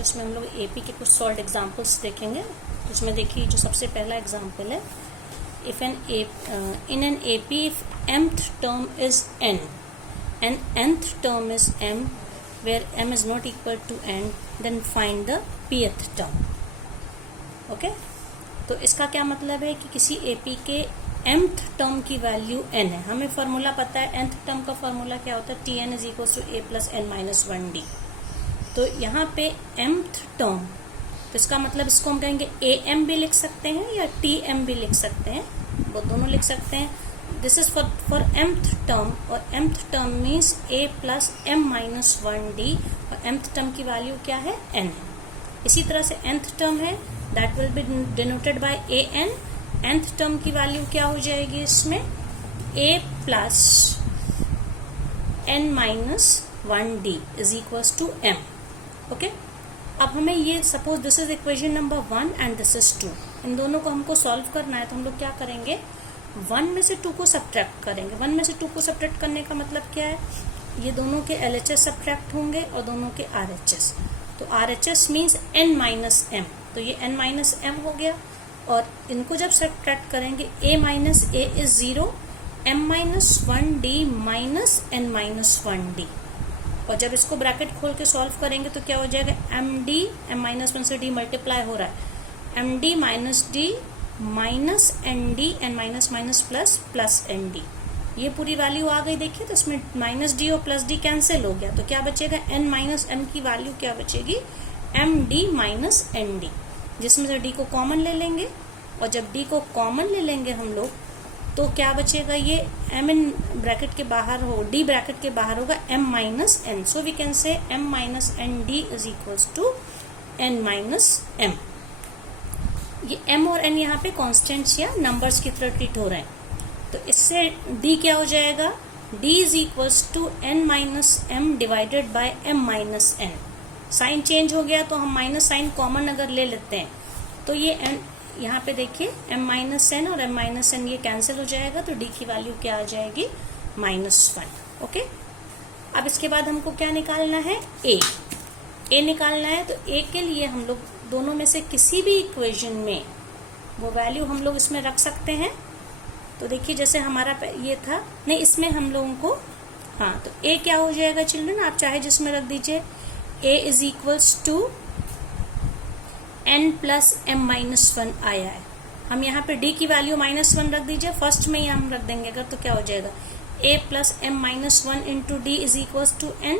जो इसमें हम लोग एपी के कुछ सॉल्व एग्जांपल्स देखेंगे। तो इसमें देखिए जो सबसे पहला एग्जांपल है, if in an AP if mth term is n and nth term is m where m is not equal to n, then find the pth term. Okay तो इसका क्या मतलब है कि किसी एपी के mth टर्म की वैल्यू n है। हमें फॉर्मूला पता है, nth टर्म का फॉर्मूला क्या होता है, tn is equal to a plus n minus 1d। तो यहाँ पे mth टर्म, तो इसका मतलब इसको हम कहेंगे am भी लिख सकते हैं या tm भी लिख सकते हैं, वो दोनों लिख सकते हैं। This is for mth term, और mth term means a plus m minus 1d, और mth टर्म की वैल्यू क्या है, n है। इसी तरह से nth टर्म है, that will be denoted by an। nth term की वैल्यू क्या हो जाएगी इसमें, a plus n minus 1d is equals to m। Okay अब हमें ये suppose this is equation number 1 and this is 2, इन दोनों को हमको सॉल्व करना है। तो हम लोग क्या करेंगे, 1 में से 2 को सब्ट्रैक्ट करेंगे। 1 में से 2 को सब्ट्रैक्ट करने का मतलब क्या है, ये दोनों के LHS सब्ट्रैक्ट होंगे और दोनों के RHS। तो RHS means n minus m, तो ये n माइनस m हो गया। और इनको जब सब्ट्रैक्ट करेंगे, a minus a is 0, m minus 1d minus n minus 1d। और जब इसको ब्रैकेट खोल के सॉल्व करेंगे तो क्या हो जाएगा, md, m माइनस 1 से d मल्टीप्लाई हो रहा है, md minus d minus nd, n minus minus plus plus nd। ये पूरी वैल्यू आ गई। देखिए तो इसमें माइनस d और प्लस d कैंसिल हो गया, तो क्या बचेगा, n माइनस m की वैल्यू क्या बचेगी, md माइनस nd, जिसमें से d को कॉमन ले लेंगे। और जब d को कॉमन ले लेंगे हम लोग तो क्या बचेगा, ये m इन ब्रैकेट के बाहर हो, d ब्रैकेट के बाहर होगा m minus n। So we can say m minus n d is equals to n minus m। ये m और n यहाँ पे कॉन्स्टेंट्स या नंबर्स की तरह ट्रीट हो रहे हैं। तो इससे d क्या हो जाएगा, d is equals to n minus m divided by m minus n। Sign change हो गया तो हम माइनस साइन कॉमन अगर ले लेते हैं तो ये n यहाँ पे देखिए m माइनस n और m माइनस n ये कैंसिल हो जाएगा, तो d की वैल्यू क्या आ जाएगी, -1। ओके अब इसके बाद हमको क्या निकालना है, a निकालना है। तो a के लिए हम लोग दोनों में से किसी भी इक्वेशन में वो वैल्यू हम लोग इसमें रख सकते हैं। तो देखिए जैसे हमारा ये था, नहीं इसमें हम लोगों को, हाँ तो a क्या हो जाएगा चिल्ड्रन, आप चाहे जिसमें रख दीजिए, a is equals to n plus m minus 1 आया है। हम यहाँ पे d की वैल्यू -1 रख दीजिए, फर्स्ट में ही हम रख देंगे अगर, तो क्या हो जाएगा, a plus m minus 1 into D is equals to n।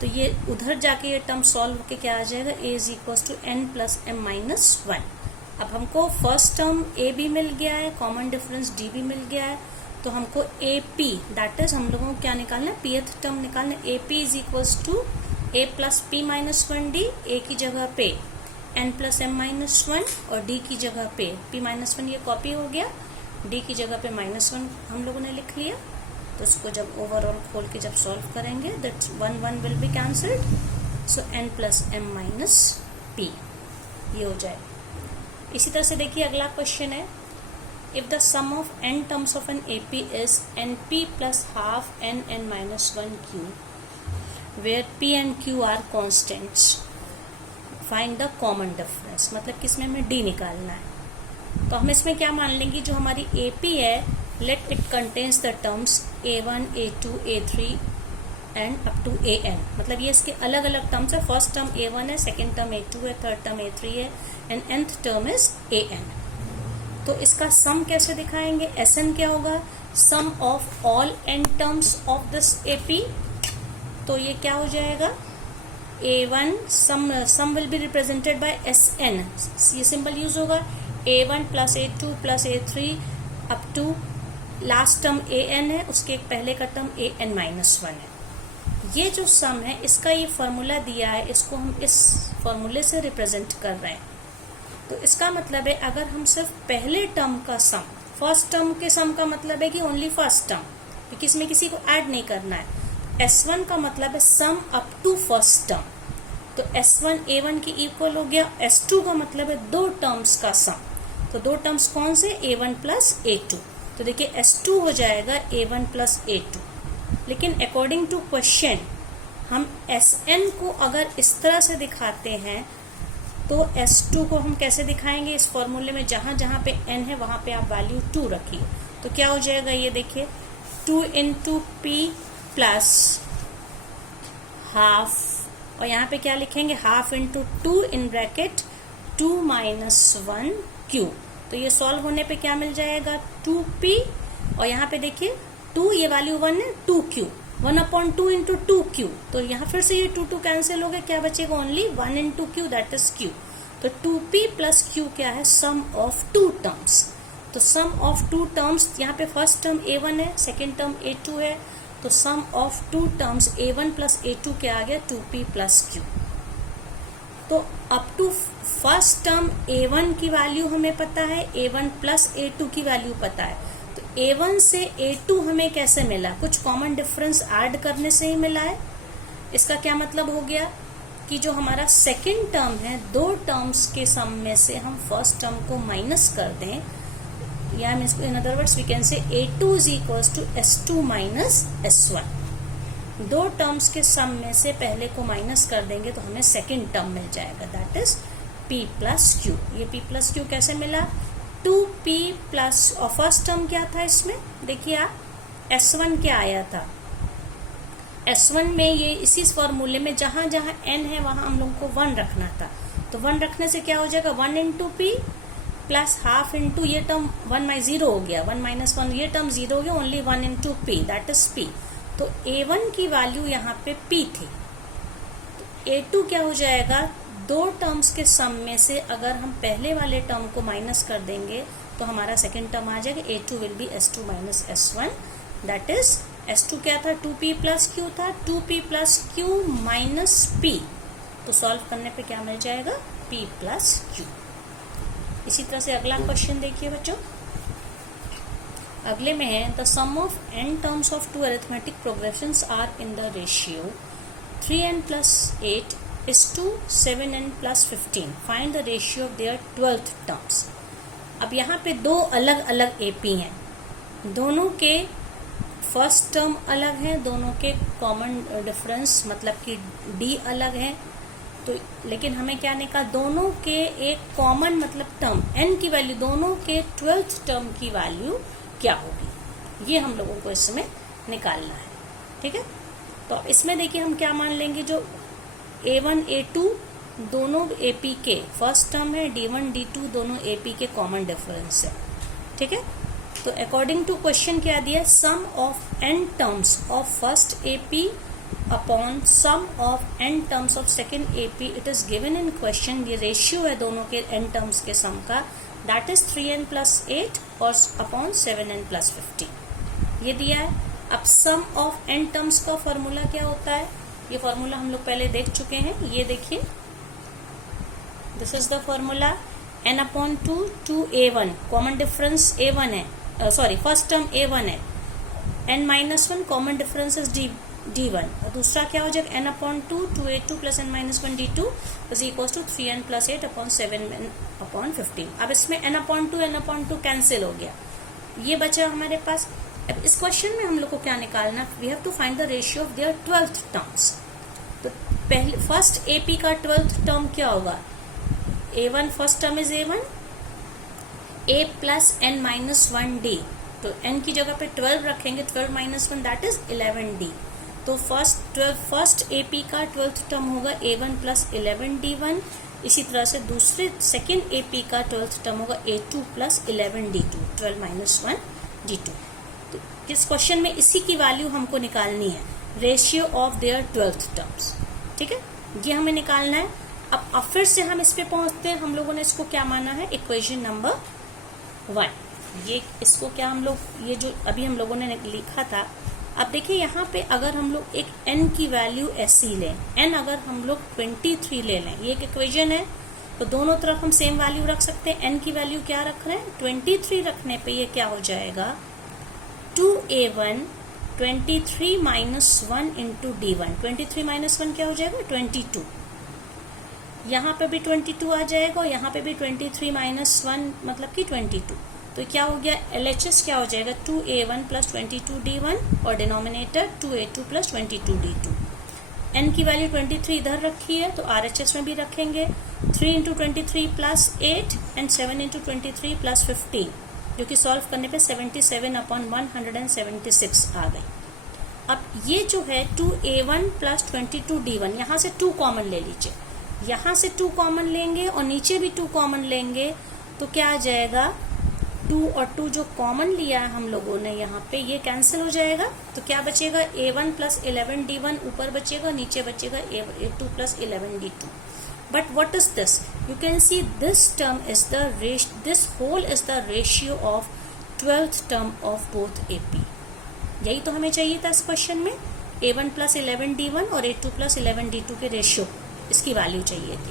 तो ये उधर जाके ये टर्म सॉल्व होके क्या आ जाएगा, a is equals to n plus m minus 1। अब हमको फर्स्ट टर्म a भी मिल गया है, कॉमन डिफरेंस d भी मिल गया है। तो हमको AP दैट इज हम लोगों को क्या निकालना है, pth टर्म निकालना है। AP is equals to a plus p minus 1d, a की जगह पे n प्लस m माइनस 1 और d की जगह पे p माइनस 1 ये कॉपी हो गया, d की जगह पे -1 हम लोगों ने लिख लिया। तो इसको जब ओवरऑल खोल के जब सॉल्व करेंगे, that 1 will be cancelled, so n plus m minus p ये हो जाए। इसी तरह से देखिए अगला क्वेश्चन है, if the sum of n terms of an AP is np plus half n minus 1q where p and q are constants, find the common difference. मतलब किसमें हमें d निकालना है। तो हम इसमें क्या मान लेंगे, जो हमारी AP है, let it contains the terms a1 a2 a3 and up to an। मतलब ये इसके अलग अलग टर्म्स है, फर्स्ट टर्म a1 है, सेकेंड टर्म a2 है, थर्ड टर्म a3 है and nth term is an। तो इसका सम कैसे दिखाएंगे, Sn क्या होगा, sum of all n terms of this AP। तो ये क्या हो जाएगा, a1 sum will be represented by Sn, ये सिंबल यूज होगा, a1 plus a2 plus a3 up to last term an है, उसके पहले का टर्म an माइनस 1 है। ये जो सम है इसका ये फॉर्मूला दिया है, इसको हम इस फॉर्मूले से रिप्रेजेंट कर रहे हैं। तो इसका मतलब है अगर हम सिर्फ पहले टर्म का सम, फर्स्ट टर्म के सम का मतलब है कि ओनली फर्स्ट टर्म, क्योंकि इसमें किसी को ऐड नहीं करना है। S1 का मतलब है sum up to first term, तो S1 A1 की इक्वल हो गया। S2 का मतलब है दो टर्म्स का सम, तो दो टर्म्स कौन से, A1 प्लस A2। तो देखिए S2 हो जाएगा A1 प्लस A2। लेकिन अकॉर्डिंग टू क्वेश्चन हम Sn को अगर इस तरह से दिखाते हैं तो S2 को हम कैसे दिखाएंगे? इस फॉर्मूले में जहां जहां पे n है वहां पे आप वैल्यू 2 रखिए। तो क्या हो जाएगा ये देखिए, 2 इंटू पी प्लस हाफ, और यहाँ पे क्या लिखेंगे, half into 2 in bracket 2 minus 1 Q. तो ये सॉल्व होने पे क्या मिल जाएगा, 2p, और यहाँ पे देखिए 2 ये वैल्यू 1 है, 2q, 1/2 इंटू 2q। तो यहाँ फिर से ये 2 कैंसिल हो गया, क्या बचेगा, only 1 into Q, that is q। तो 2p प्लस q क्या है, सम ऑफ 2 टर्म्स। तो सम ऑफ 2 टर्म्स, यहाँ पे फर्स्ट टर्म a1 है, सेकेंड टर्म a2 है, तो सम of 2 terms a1 plus a2 क्या आ गया, 2p प्लस q। तो up to first term a1 की वैल्यू हमें पता है, a1 प्लस a2 की वैल्यू पता है। तो a1 से a2 हमें कैसे मिला, कुछ कॉमन डिफरेंस ऐड करने से ही मिला है। इसका क्या मतलब हो गया कि जो हमारा सेकेंड टर्म है, 2 टर्म्स के सम में से हम फर्स्ट टर्म को माइनस कर दें, या in other words we can say a2 is equals to s2 minus s1। 2 terms के सम में से पहले को माइनस कर देंगे तो हमें सेकेंड टर्म मिल जाएगा, that is p plus q। ये p प्लस q कैसे मिला, 2p प्लस, और फर्स्ट टर्म क्या था इसमें, देखिए आप, s1 क्या आया था, s1 में ये इसी फॉर्मूले में जहां जहां n है वहां हम लोग को 1 रखना था। तो 1 रखने से क्या हो जाएगा, 1 into p plus half into ये टर्म 1 माइनस 0 हो गया, 1 माइनस 1 ये टर्म 0 हो गया, only 1 into p, that is p। तो a1 की वैल्यू यहाँ पे p थी। तो a2 क्या हो जाएगा, 2 टर्म्स के सम में से अगर हम पहले वाले टर्म को माइनस कर देंगे तो हमारा सेकेंड टर्म आ जाएगा, a2 will be s2 minus s1, that is s2 क्या था, 2p प्लस q था, 2p plus q minus p। तो सॉल्व करने पे क्या मिल जाएगा, p प्लस q। इसी तरह से अगला क्वेश्चन देखिए बच्चों, अगले में है the sum of n terms of 2 arithmetic progressions are in the ratio 3n plus 8 is to 7n plus 15. Find the ratio of their 12th terms. अब यहाँ पे 2 अलग अलग AP हैं, दोनों के फर्स्ट टर्म अलग है, दोनों के कॉमन डिफरेंस मतलब कि D अलग है। तो लेकिन हमें क्या निकाल, दोनों के एक कॉमन मतलब टर्म n की वैल्यू, दोनों के 12th टर्म की वैल्यू क्या होगी, ये हम लोगों को इसमें निकालना है, ठीक है। तो इसमें देखिए हम क्या मान लेंगे, जो a1 a2 दोनों AP के फर्स्ट टर्म है, d1 d2 दोनों AP के कॉमन डिफरेंस है, ठीक है। तो अकॉर्डिंग टू क्वेश्चन क्या दिया, sum of n terms of first AP upon sum of n terms of second AP, it is given in question. ये रेशियो है दोनों के n टर्म्स के सम का, दैट इज 3n प्लस 8 और अपॉन 7n प्लस 15 ये दिया है। अब सम ऑफ n टर्म्स का फॉर्मूला क्या होता है, ये फॉर्मूला हम लोग पहले देख चुके हैं, ये देखिए, this is the formula, n upon 2 a1, common difference a1 है, सॉरी फर्स्ट टर्म a1 है, n minus 1 common difference is d1, और दूसरा क्या हो जाएगा, n upon 2 a2 plus n minus 1 d2 is equal to 3n plus 8 upon 7n upon 15। अब इसमें n upon 2 cancel हो गया, ये बचा हमारे पास। अब इस क्वेश्चन में हम लोग को क्या निकालना, we have to find the ratio of their 12th terms. तो पहले फर्स्ट AP का 12th टर्म क्या होगा, a1 first term is a1, a plus n minus 1d, तो n की जगह पे 12 रखेंगे, 12 माइनस 1 दैट इज 11d। तो फर्स्ट AP का 12th टर्म होगा a1 प्लस 11d1। इसी तरह से दूसरे सेकेंड AP का 12th टर्म होगा a2 plus 11d2, 12 minus 1 d2। तो इस क्वेश्चन में इसी की वैल्यू हमको निकालनी है, ratio of their 12th terms, ठीक है, ये हमें निकालना है। अब फिर से हम इस पे पहुंचते हैं, हम लोगों ने इसको क्या माना है, इक्वेशन नंबर 1। ये इसको क्या हम लोग, ये जो अभी हम लोगों ने लिखा था, अब देखिए यहाँ पे अगर हम लोग एक n की वैल्यू ऐसी लें, n अगर हम लोग 23 ले लें, ये एक इक्वेशन है, तो दोनों तरफ हम सेम वैल्यू रख सकते हैं। n की वैल्यू क्या रख रहे हैं, 23 रखने पे ये क्या हो जाएगा, 2a1 23 minus 1 into d1, 23 minus 1 क्या हो जाएगा, 22। यहाँ पे भी 22 आ जाएगा और यहाँ पे भी 23 माइनस 1 मतलब कि 22। तो क्या हो गया, LHS क्या हो जाएगा, 2a1 प्लस 22d1 और denominator 2a2 plus 22d2। n की वैल्यू 23 इधर रखी है तो RHS में भी रखेंगे, 3 into 23 plus 8 and 7 into 23 plus 15, जो कि सॉल्व करने पे 77/176 आ गई। अब ये जो है 2a1 प्लस 22d1, यहाँ से 2 कॉमन ले लीजिए, यहाँ से 2 कॉमन लेंगे और नीचे भी 2 कॉमन लेंगे तो क्या आ जाएगा, 2 और 2 जो कॉमन लिया है हम लोगों ने यहाँ पे, ये कैंसिल हो जाएगा। तो क्या बचेगा, a1 प्लस 11d1 ऊपर बचेगा, नीचे बचेगा a2 plus 11d2। But what is this, you can see this term is this whole is the ratio of 12th term of both AP। यही तो हमें चाहिए था इस क्वेश्चन में, a1 प्लस 11d1 और a2 प्लस 11d2 के ratio, इसकी वैल्यू चाहिए थी।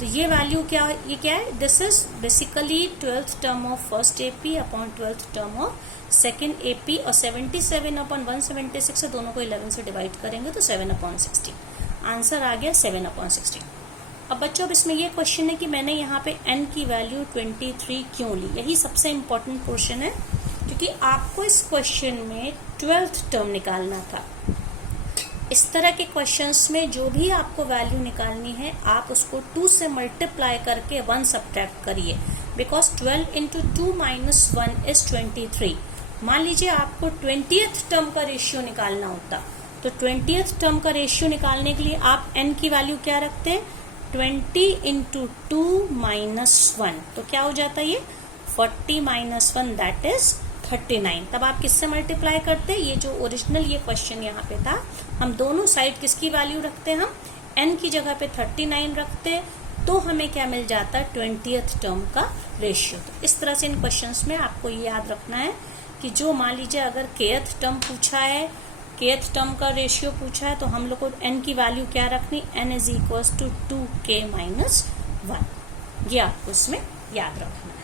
तो ये वैल्यू क्या, ये क्या है, this is basically 12th term of first AP upon 12th term of second AP, और 77/176 से दोनों को 11 से डिवाइड करेंगे तो 7/16, आंसर आ गया 7/16। अब बच्चों, अब इसमें ये क्वेश्चन है कि मैंने यहाँ पे n की वैल्यू 23 क्यों ली, यही सबसे इम्पोर्टेंट पोर्शन है, क्योंकि आपको इस क्वेश्चन में 12th टर्म निकालना था। इस तरह के क्वेश्चंस में जो भी आपको वैल्यू निकालनी है, आप उसको 2 से मल्टीप्लाई करके 1 सब्ट्रैक्ट करिए, बिकॉज 12 इंटू 2 माइनस 1 इज 23। मान लीजिए आपको 20th टर्म का रेशियो निकालना होता, तो 20th टर्म का रेशियो निकालने के लिए आप n की वैल्यू क्या रखते हैं, 20 इंटू 2 माइनस 1, तो क्या हो जाता है ये 40 माइनस 1 दैट इज 39। तब आप किससे मल्टीप्लाई करते हैं, ये जो ओरिजिनल ये क्वेश्चन यहाँ पे था, हम दोनों साइड किसकी वैल्यू रखते हैं, हम n की जगह पे 39 रखते, तो हमें क्या मिल जाता है, 20th टर्म का रेशियो। तो इस तरह से इन क्वेश्चंस में आपको ये याद रखना है कि जो मान लीजिए अगर kth टर्म पूछा है, kth टर्म का रेशियो पूछा है, तो हम लोग को n की वैल्यू क्या रखनी, n is equal to 2k minus 1, ये आपको इसमें याद रखना है।